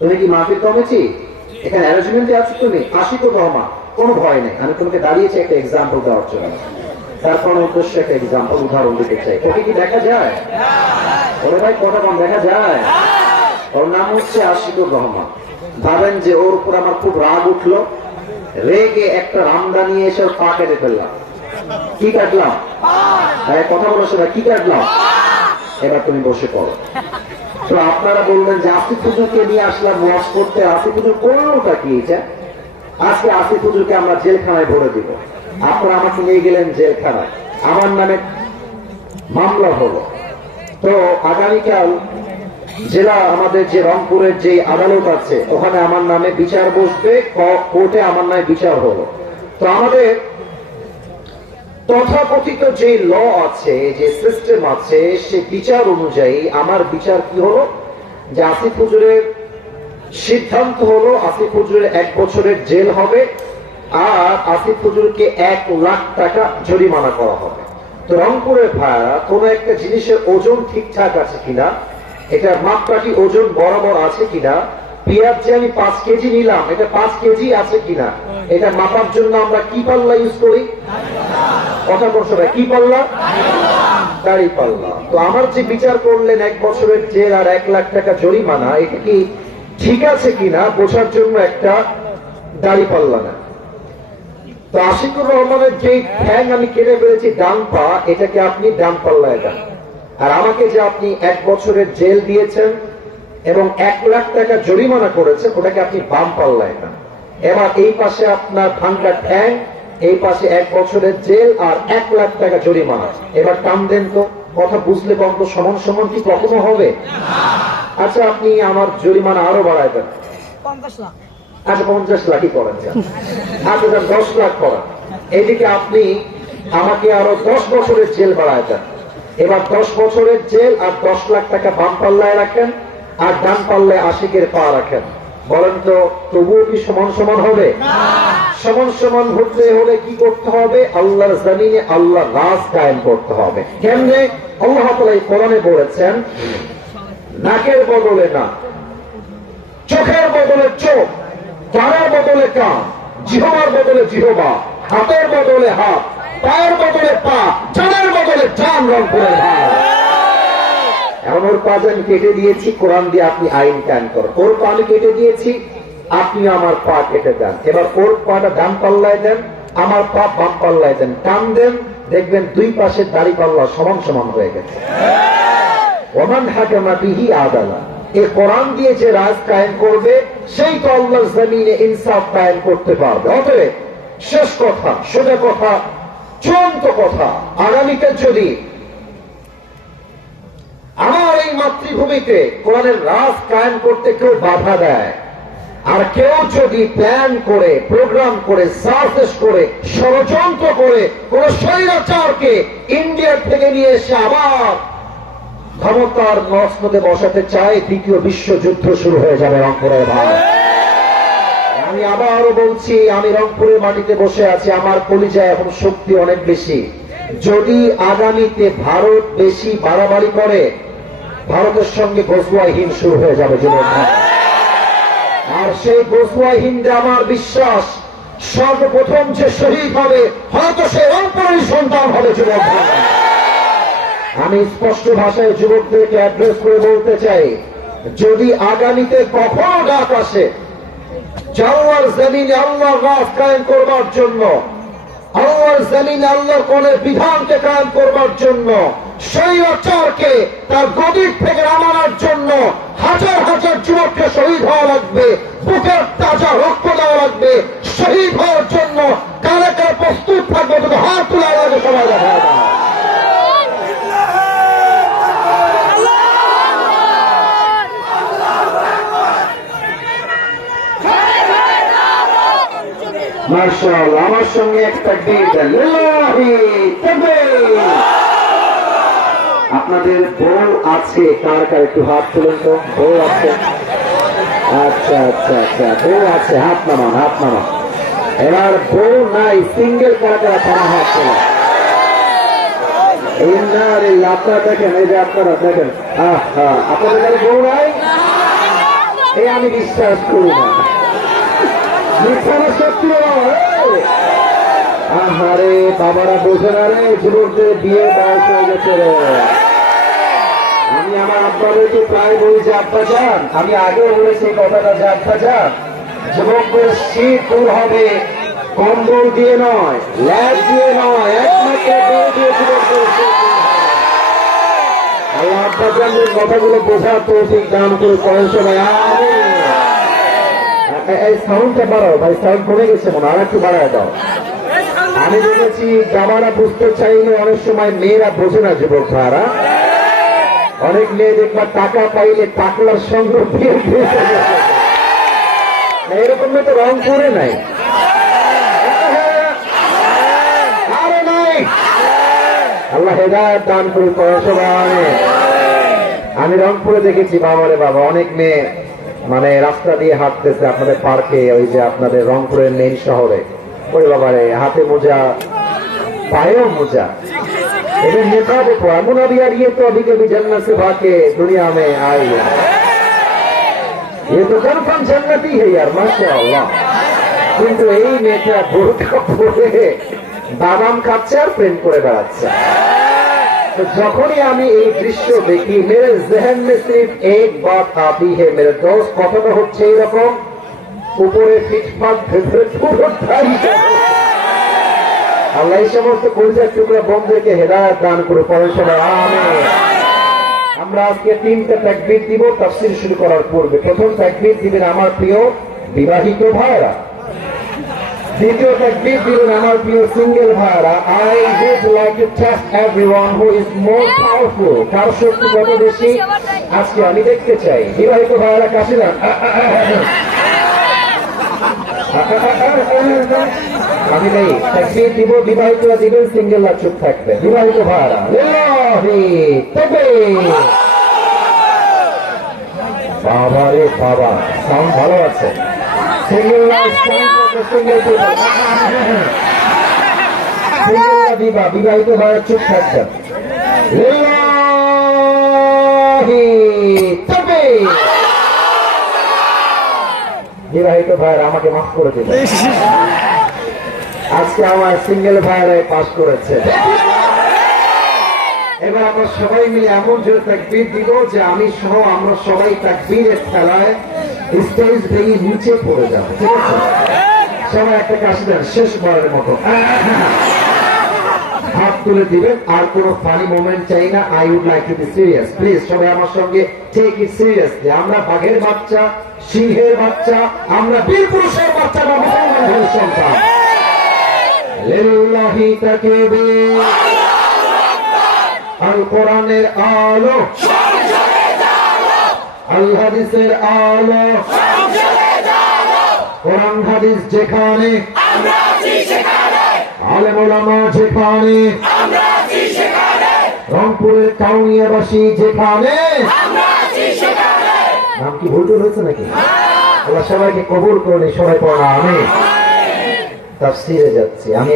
তুমি কি মাহফিল কমিটি? এখানে অ্যারেঞ্জমেন্টে আছো তুমি? আশিকুর রহমান, কোনো ভয় নেই। আমি তোমাকে দাঁড়িয়েছি একটা এক্সাম্পল দেওয়ার জন্য। তারপর উদ্দেশ্য একটা এক্সাম্পল, উদাহরণ দিতে চাই। ওকে কি দেখা যায়? ওরে ভাই, কটা কম দেখা যায়? ওর নাম হচ্ছে আশিকুর রহমান। ভাবেন যে ওর উপর আমার খুব রাগ উঠলো, রেগে একটা রামদা নিয়ে এসে ওর পা কেটে ফেললাম। কি কাটলাম? কথা বলো সেটা, কি কাটলাম? এবার তুমি বসে পড়ো। তো আপনারা বললেন যে আসিফ হুজুরকে নিয়ে আসলাম ওয়াজ করতে, আসিফ হুজুর করলোটা কি? এটা আজকে আসিফ হুজুরকে আমরা জেলখানায় ভরে দিব। আপনারা আমাকে নিয়ে গেলেন জেলখানায়, আমার নামে মামলা হলো। তো আগামীকাল জেলা আমাদের যে রংপুরের যে আদালত আছে ওখানে আমার নামে বিচার বসবে, কোর্টে আমার নামে বিচার হলো। তো আমাদের তথাকথিত যে ল আছে, যে সিস্টেম আছে, সে বিচার অনুযায়ী আমার বিচার কি হলো যে আসিফ হুজুরের সিদ্ধান্ত হলো আসিফ হুজুরের 1 বছরের জেল হবে আর আসিফ হুজুরকে 1 লাখ টাকা জরিমানা করা হবে। তো রংপুরের ভাইরা কোন একটা জিনিসের ওজন ঠিকঠাক আছে কিনা, এটা মাপকাঠি ওজন বরাবর আছে কিনা, পেঁয়াজ যে আমি 5 কেজি নিলাম এটা 5 কেজি আছে কিনা, এটা মাপার জন্য আমরা কি পাল্লা ইউজ করি? কথা বলছো ভাই, কি পাল্লা? দাড়ি পাল্লা। তো আমার যে বিচার করলেন 1 বছরের জেল আর 1 লাখ টাকা জরিমানা, এটা কি ঠিক আছে কিনা বোঝার জন্য একটা দাড়ি পাল্লা না। তো আশিকুর রহমানের যে ঠ্যাং আমি কেটে ফেলেছি ডান পা, এটাকে আপনি ডান পাল্লায় দেন। আর আমাকে যে আপনি 1 বছরের জেল দিয়েছেন এবং 1 লাখ টাকা জরিমানা করেছেন, ওটাকে আপনি বাম পাল্লায় দেন। এবার এই পাশে আপনার ভাঙ্গা ঠ্যাং, এই পাশে 1 বছরের জেল আর 1 লাখ টাকা জরিমানা। এবার টান দেন তো, কথা বুঝলে বন্ধ, সমান সমান কি কখনো হবে? আচ্ছা, আপনি আমার জরিমানা আরো বাড়ায় দেন। 50 লাখ। আচ্ছা, 50 লাখই করেন। আচ্ছা, 10 লাখ করেন। এদিকে আপনি আমাকে আরো 10 বছরের জেল বাড়ায় দেন। এবার 10 বছরের জেল আর 10 লাখ টাকা বাম পাল্লায় রাখেন আর ডান পাল্লায় আশিকের পা রাখেন। বলেন তো, তবুও কি সমান সমান হবে? সমান সমান হতে হলে কি করতে হবে? আল্লাহর জমিনে আল্লাহ রাজ কায়েম করতে হবে। কেমনে? আল্লাহ তাআলা এই কোরআনে বলেছেন, নাকের বদলে নাক, চোখের বদলে চোখ, কানের বদলে কান, জিহ্বার বদলে জিহ্বা, হাতের বদলে হাত, পায়ের বদলে পা, জানের বদলে জান। রংপুরের ভাই, এমন ওর পা আমি কেটে দিয়েছি, কোরআন দিয়ে আপনি আইন কায়েম করেন। ওর পা আমি কেটে দিয়েছি, আপনি আমার পা কেটে দেন। এবার ওর পাটা ডান পাল্লায় দেন, আমার পা বাম পাল্লায় দেন, টান দেন, দেখবেন দুই পাশের দাড়ি পাল্লা সমান সমান হয়ে গেছে। ওমান হাকামা বিহি আদালা, এই কোরআন দিয়ে যে রাজ কায়েম করবে সেই তো আল্লাহর জমিনে ইনসাফ কায়েম করতে পারবে। অতএব শেষ কথা, সোজা কথা, চূড়ান্ত কথা, আগামীতে যদি আমার এই মাতৃভূমিতে কোরআনের রাজ কায়েম করতে কেউ বাধা দেয় আর কেউ যদি প্ল্যান করে, প্রোগ্রাম করে, সার্চেস করে, ষড়যন্ত্র করে কোন স্বৈরাচারকে ইন্ডিয়া থেকে নিয়ে এসে আবার ক্ষমতার মসনদে বসাতে চায়, দ্বিতীয় বিশ্বযুদ্ধ শুরু হয়ে যাবে রংপুরের ভাই। আমি আবারও বলছি, আমি রংপুরের মাটিতে বসে আছি, আমার কলিজায় এখন শক্তি অনেক বেশি। যদি আগামীতে ভারত বেশি বাড়াবাড়ি করে, ভারতের সঙ্গে গোসওয়াই হিন্দ শুরু হয়ে যাবে যুবক ভাই। আর সেই গোসওয়াই হিন্দে আমার বিশ্বাস সর্বপ্রথম যে শহীদ হবে হয়তো সে রংপুরের সন্তান হবে যুবক ভাই। আমি স্পষ্ট ভাষায় যুবকদেরকে অ্যাড্রেস করে বলতে চাই, যদি আগামীতে কখনো ডাক আসে আল্লাহর জমিনে আল্লাহর রাজ কায়েম করবার জন্য, আল্লাহর জমিনে আল্লাহর কোনের বিধানকে কায়েম করবার জন্য, স্বৈরাচারকে তার গদির থেকে নামানোর জন্য হাজার হাজার যুবককে শহীদ হওয়া লাগবে, বুকের তাজা রক্ত দেওয়া লাগবে। শহীদ হওয়ার জন্য কারা কারা প্রস্তুত থাকবে? যদি হাত তুলে আলাদা সবাই দেখা যায়। মাশাআল্লাহ, আমার সঙ্গে একটা গীত আপনাদের বউ আছে কার কার? একটু হাত তুলেন তো। বউ আছে? আচ্ছা আচ্ছা আচ্ছা, বউ আছে, হাত নামান, হাত নামান। এবার বউ নাই, সিঙ্গেল কার কার? তারা হাত তোলা। আপনারা দেখেন, এই যে আপনারা দেখেন, আপনাদের বউ নাই? এই আমি বিশ্বাস করি না। মিথ্যা না সত্যি বাবা? আহারে বাবারা বোঝে না রে, যুবকদের বিয়ে বয়স হয়ে গেছে রে। আমি আমার আব্বাদেরকে প্রায় বলি যে আব্বা যান, আমি আগেও বলেছি এই কথাটা যে আব্বা যান, যুবকদের শীত দূর হবে কম্বল দিয়ে নয়, ল্যাব দিয়ে নয়, একমাত্র বউ দিয়ে যুবকদের শীত দূর হবে। আল্লাহ আব্বা জানদের কথাগুলো বোঝার তৌফিক দান করে করেন সবাই আমিন। এই সাউন্ডটা বাড়াও ভাই, সাউন্ড কমে গেছে মনে হয়, আর একটু বাড়ায় দাও। আমি দেখেছি বাবারা বুঝতে চাইলে অনেক সময় মেয়েরা বোঝে না যুবক ভাইরা। অনেক মেয়ে দেখবা টাকা পাইলে টাকলার সঙ্গে বিয়ে দিয়ে চলে আসে। এরকম মেয়ে তো রংপুরে নাই, আরে নাই। আল্লাহ হেদায়েত দান করুন সবাই। আমি রংপুরে দেখেছি বাবারে বাবা, অনেক মেয়ে মানে রাস্তা দিয়ে হাঁটতেছে আপনাদের পার্কে, ওই যে আপনাদের রংপুরের মেইন শহরে, ওই বাবারে হাতে মোজা পায়েও মোজা, इन्हें निकाह देखो, अमन अभी यार ये तो अभी कभी जन्नत से भाग के दुनिया में आई है, ये तो कन्फर्म जन्नती है यार माशाअल्लाह। কিন্তু এই মেয়েটা বোরকা পরে বাদাম খাচ্ছে আর প্রেম করে বেড়াচ্ছে। तो যখনই আমি এই দৃশ্য দেখি मेरे जहन में सिर्फ एक बात आती है मेरे दोस्त, কথাটা হচ্ছে এরকম, উপরে ফিটফাট ভেতরে পুরো ধারি। আল্লাহ এই সমস্ত কলিজার টুকরা বন্ধুকে হেদায়েত দান করে পড়েন সবাই আমিন। আমরা আজকে 3টা তাকবীর দিব তাফসীর শুরু করার পূর্বে। প্রথম তাকবীর দিবেন আমার প্রিয় বিবাহিত ভাইরা, দ্বিতীয় তাকবীর দিবেন আমার প্রিয় সিঙ্গেল ভাইরা। I would like to test everyone who is more powerful, কার শক্তি কত বেশি আজকে আমি দেখতে চাই। বিবাহিত ভাইরা কাছে যান, আমি নেই তাকবীর দিব, বিবাহিতরা দিবেন, সিঙ্গেলরা চুপ থাকবে। বিবাহিত ভাইরা লিল্লাহি তাকবীর। বাবা রে বাবা, সাউন্ড ভালো আছে। সিঙ্গেলরা দিবা, বিবাহিত ভাইরা চুপ থাকবেন। লিল্লাহি তাকবীর। বিবাহিত ভাইরা আমাকে মাফ করে দিবেন, আজকে আমার সিঙ্গেল ভাইরাই পাস করেছে। এবার আমরা সবাই মিলে এমন জোরে তাকবীর দিব যে আমি সহ আমরা সবাই তাকবীরের খেলায় স্টেজ ভেঙে নিচে পড়ে যাব, ঠিক আছে? সবাই একটা কাশি দেন শেষবারের মতো, হাত তুলে দিবেন। আর কোন ফানি মোমেন্ট চাই না। I would like to be serious, please সবাই আমার সঙ্গে টেক ইট সিরিয়াসলি। আমরা বাঘের বাচ্চা, সিংহের বাচ্চা, আমরা বীর পুরুষের বাচ্চা বা মুসলমানের সন্তান। লিল্লাহি তাকবীর। আল কোরআনের আলো, আল হাদিসের আলো, কোরআন হাদিস যেখানে, আলেম ওলামা যেখানে, রংপুরের কাউনিয়াবাসী যেখানে। নাম কি ভুল হয়েছে নাকি? আল্লাহ সবাইকে কবুল করুন, সবাই পড়া আমিন। তাফসীরে যাচ্ছি আমি।